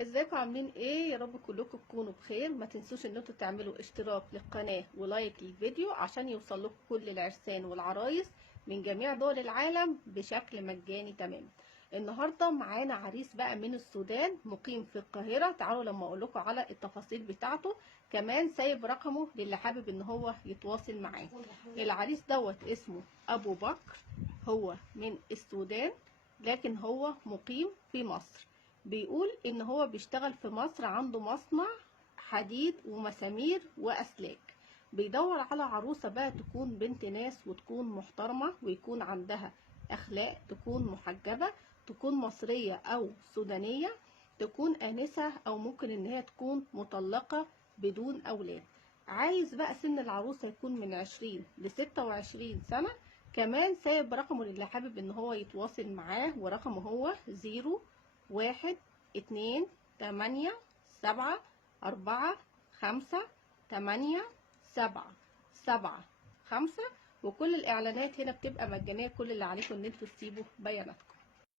ازيكم عاملين ايه؟ يا رب كلكم تكونوا بخير. ما تنسوش ان انتوا تعملوا اشتراك للقناه ولايك للفيديو عشان يوصل لكم كل العرسان والعرايس من جميع دول العالم بشكل مجاني تماما. النهارده معانا عريس بقى من السودان مقيم في القاهره. تعالوا لما اقول لكم على التفاصيل بتاعته، كمان سايب رقمه للي حابب ان هو يتواصل معاه. العريس دوت اسمه ابو بكر، هو من السودان لكن هو مقيم في مصر. بيقول ان هو بيشتغل في مصر، عنده مصنع حديد ومسامير واسلاك. بيدور على عروسة بقى تكون بنت ناس وتكون محترمة ويكون عندها اخلاق، تكون محجبة، تكون مصرية او سودانية، تكون آنسة او ممكن ان هي تكون مطلقة بدون اولاد. عايز بقى سن العروسة يكون من 20 ل26 سنة. كمان سايب رقمه للي حابب ان هو يتواصل معاه، ورقمه هو 1 2 8 7 4 5 8 7 7 5. وكل الاعلانات هنا بتبقى مجانيه، كل اللي عليكم ان انتوا تسيبوا بياناتكم.